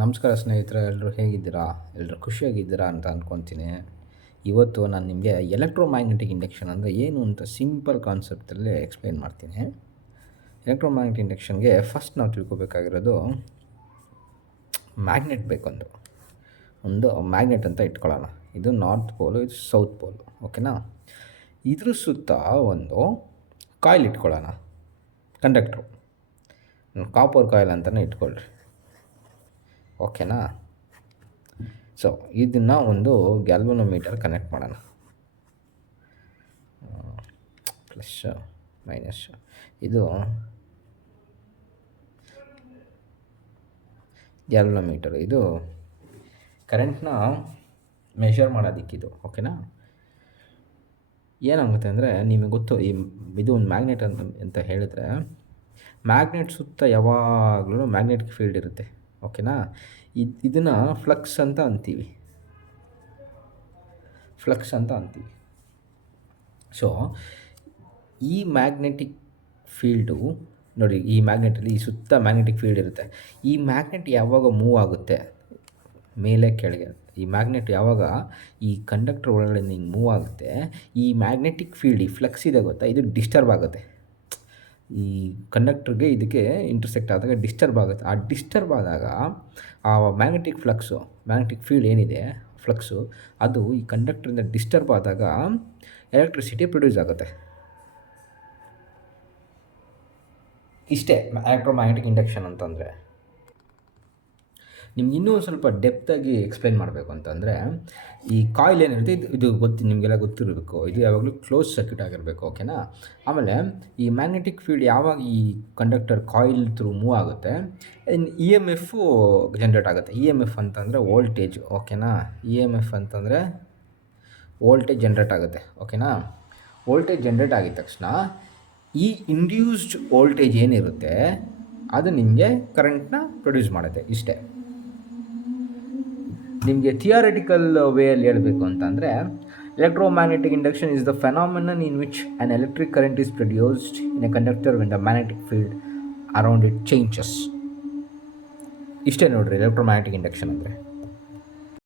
ನಮಸ್ಕಾರ ಸ್ನೇಹಿತರೆ, ಎಲ್ಲರೂ ಹೇಗಿದ್ದೀರಾ? ಎಲ್ಲರೂ ಖುಷಿಯಾಗಿದ್ದೀರಾ ಅಂತ ಅಂದ್ಕೊತೀನಿ. ಇವತ್ತು ನಾನು ನಿಮಗೆ ಎಲೆಕ್ಟ್ರೋಮ್ಯಾಗ್ನೆಟಿಕ್ ಇಂಡಕ್ಷನ್ ಅಂದರೆ ಏನು ಅಂತ ಸಿಂಪಲ್ ಕಾನ್ಸೆಪ್ಟಲ್ಲಿ ಎಕ್ಸ್ಪ್ಲೇನ್ ಮಾಡ್ತೀನಿ. ಎಲೆಕ್ಟ್ರೋಮ್ಯಾಗ್ನೆಟಿಕ್ ಇಂಡಕ್ಷನ್ಗೆ ಫಸ್ಟ್ ನಾವು ತಿಳ್ಕೊಬೇಕಾಗಿರೋದು ಮ್ಯಾಗ್ನೆಟ್ ಬೇಕೊಂದು. ಒಂದು ಮ್ಯಾಗ್ನೆಟ್ ಅಂತ ಇಟ್ಕೊಳ್ಳೋಣ. ಇದು ನಾರ್ತ್ ಪೋಲು, ಇದು ಸೌತ್ ಪೋಲು, ಓಕೆನಾ? ಇದ್ರ ಸುತ್ತ ಒಂದು ಕಾಯಿಲ್ ಇಟ್ಕೊಳ್ಳೋಣ, ಕಂಡಕ್ಟ್ರು. ಕಾಪರ್ ಕಾಯಿಲ್ ಅಂತಲೇ ಇಟ್ಕೊಳ್ರಿ, ಓಕೆನಾ? ಸೊ ಇದನ್ನು ಒಂದು ಗ್ಯಾಲ್ವನೋಮೀಟರ್ ಕನೆಕ್ಟ್ ಮಾಡೋಣ. ಪ್ಲಸ್ ಮೈನಸ್, ಇದು ಗ್ಯಾಲ್ವನೋಮೀಟರ್, ಇದು ಕರೆಂಟ್ನ ಮೆಷರ್ ಮಾಡೋದಕ್ಕಿದು, ಓಕೆನಾ? ಏನಾಗುತ್ತೆ ಅಂದರೆ ನಿಮಗೆ ಗೊತ್ತು, ಇದು ಒಂದು ಮ್ಯಾಗ್ನೆಟ್ ಅಂತ ಹೇಳಿದ್ರೆ ಮ್ಯಾಗ್ನೆಟ್ ಸುತ್ತ ಯಾವಾಗಲೂ ಮ್ಯಾಗ್ನೆಟಿಕ್ ಫೀಲ್ಡ್ ಇರುತ್ತೆ, ಓಕೆನಾ? ಇದನ್ನು ಫ್ಲಕ್ಸ್ ಅಂತ ಅಂತೀವಿ. ಸೊ ಈ ಮ್ಯಾಗ್ನೆಟಿಕ್ ಫೀಲ್ಡು ನೋಡಿ, ಈ ಮ್ಯಾಗ್ನೆಟಲ್ಲಿ ಈ ಸುತ್ತ ಮ್ಯಾಗ್ನೆಟಿಕ್ ಫೀಲ್ಡ್ ಇರುತ್ತೆ. ಈ ಮ್ಯಾಗ್ನೆಟ್ ಯಾವಾಗ ಮೂವ್ ಆಗುತ್ತೆ ಮೇಲೆ ಕೆಳಗೆ, ಈ ಮ್ಯಾಗ್ನೆಟ್ ಯಾವಾಗ ಈ ಕಂಡಕ್ಟರ್ ಒಳಗಡೆ ಹಿಂಗೆ ಮೂವ್ ಆಗುತ್ತೆ, ಈ ಮ್ಯಾಗ್ನೆಟಿಕ್ ಫೀಲ್ಡ್, ಈ ಫ್ಲಕ್ಸ್ ಇದೆ ಗೊತ್ತಾ, ಇದು ಡಿಸ್ಟರ್ಬ್ ಆಗುತ್ತೆ. ಈ ಕಂಡಕ್ಟ್ರಿಗೆ ಇದಕ್ಕೆ ಇಂಟರ್ಸೆಕ್ಟ್ ಆದಾಗ ಡಿಸ್ಟರ್ಬ್ ಆಗುತ್ತೆ. ಆ ಡಿಸ್ಟರ್ಬ್ ಆದಾಗ ಆ ಮ್ಯಾಗ್ನೆಟಿಕ್ ಫೀಲ್ಡ್ ಏನಿದೆ, ಫ್ಲಕ್ಸು, ಅದು ಈ ಕಂಡಕ್ಟ್ರಿಂದ ಡಿಸ್ಟರ್ಬ್ ಆದಾಗ ಎಲೆಕ್ಟ್ರಿಸಿಟಿ ಪ್ರೊಡ್ಯೂಸ್ ಆಗುತ್ತೆ. ಇಷ್ಟೇ ಎಲೆಕ್ಟ್ರೋಮ್ಯಾಗ್ನೆಟಿಕ್ ಇಂಡಕ್ಷನ್ ಅಂತಂದರೆ. ನಿಮ್ಗೆ ಇನ್ನೂ ಸ್ವಲ್ಪ ಡೆಪ್ತಾಗಿ ಎಕ್ಸ್ಪ್ಲೈನ್ ಮಾಡಬೇಕು ಅಂತಂದರೆ, ಈ ಕಾಯಿಲ್ ಏನಿರುತ್ತೆ ಇದು ನಿಮಗೆಲ್ಲ ಗೊತ್ತಿರಬೇಕು, ಇದು ಯಾವಾಗಲೂ ಕ್ಲೋಸ್ ಸರ್ಕ್ಯೂಟ್ ಆಗಿರಬೇಕು, ಓಕೆನಾ? ಆಮೇಲೆ ಈ ಮ್ಯಾಗ್ನೆಟಿಕ್ ಫೀಲ್ಡ್ ಯಾವಾಗ ಈ ಕಂಡಕ್ಟರ್ ಕಾಯಿಲ್ ಥ್ರೂ ಮೂವ್ ಆಗುತ್ತೆ, ಇ ಎಮ್ ಎಫು ಜನ್ರೇಟ್ ಆಗುತ್ತೆ. ಇ ಎಮ್ ಎಫ್ ಅಂತಂದರೆ ವೋಲ್ಟೇಜ್, ಓಕೆನಾ? ಇ ಎಮ್ ಎಫ್ ಅಂತಂದರೆ ವೋಲ್ಟೇಜ್ ಜನ್ರೇಟ್ ಆಗುತ್ತೆ, ಓಕೆನಾ? ವೋಲ್ಟೇಜ್ ಜನ್ರೇಟ್ ಆಗಿದ ತಕ್ಷಣ ಈ ಇಂಡ್ಯೂಸ್ಡ್ ವೋಲ್ಟೇಜ್ ಏನಿರುತ್ತೆ ಅದು ನಿಮಗೆ ಕರೆಂಟ್ನ ಪ್ರೊಡ್ಯೂಸ್ ಮಾಡುತ್ತೆ. ಇಷ್ಟೇ. ನಿಮಗೆ ಥಿಯರಿಟಿಕಲ್ ವೇಯಲ್ಲಿ ಹೇಳಬೇಕು ಅಂತಂದರೆ, electromagnetic induction is the phenomenon in which on electric current is produced in a conductor when the magnetic field around it changes. ಇಷ್ಟೇ ನೋಡಿರಿ ಎಲೆಕ್ಟ್ರೋಮ್ಯಾಗ್ನೆಟಿಕ್ ಇಂಡಕ್ಷನ್ ಅಂದರೆ.